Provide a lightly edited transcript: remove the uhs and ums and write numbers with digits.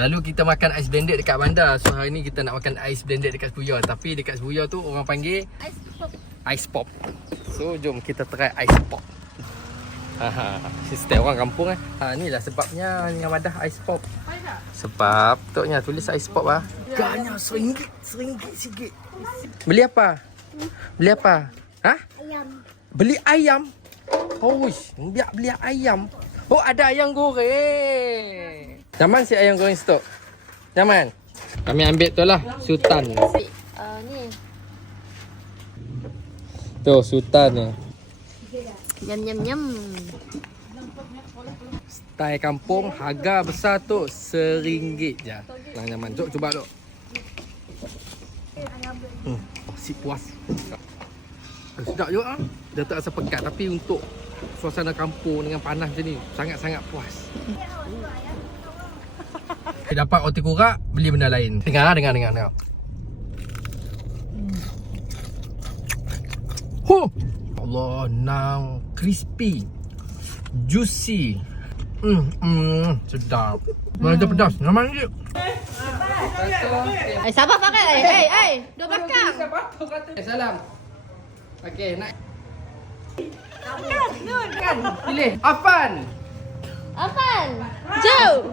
Lalu kita makan ais blended dekat bandar. So hari ni kita nak makan ais blended dekat Sebuya. Tapi dekat Sebuya tu orang panggil Ais pop. So jom kita try ais pop. Sistem orang kampung inilah sebabnya dengan wadah ais pop. Sebab toknya tulis ais pop harganya RM1 sikit. Beli apa? Beli apa? Ayam. Beli ayam. Oish, biar beli ayam. Oh, ada ayam goreng. Zaman si ayam goreng stok. Zaman. Kami ambil tu lah, Sultan. Ni. Tu Sultan ni. Nyam. Style kampung, harga besar tu RM1 je. Lang nyaman. Jom cuba duk. Si puas. Sedap juga Dia tak rasa pekat tapi untuk suasana kampung dengan panas macam ni sangat-sangat puas. Dapat roti kurak, beli benda lain. Dengar. Allah, now crispy, juicy. Sedap. Mana pedas? Nama ni. Sabar pakai. Dua belakang. Salam. Okey, nak. Kan. Pilih Afan. Joe.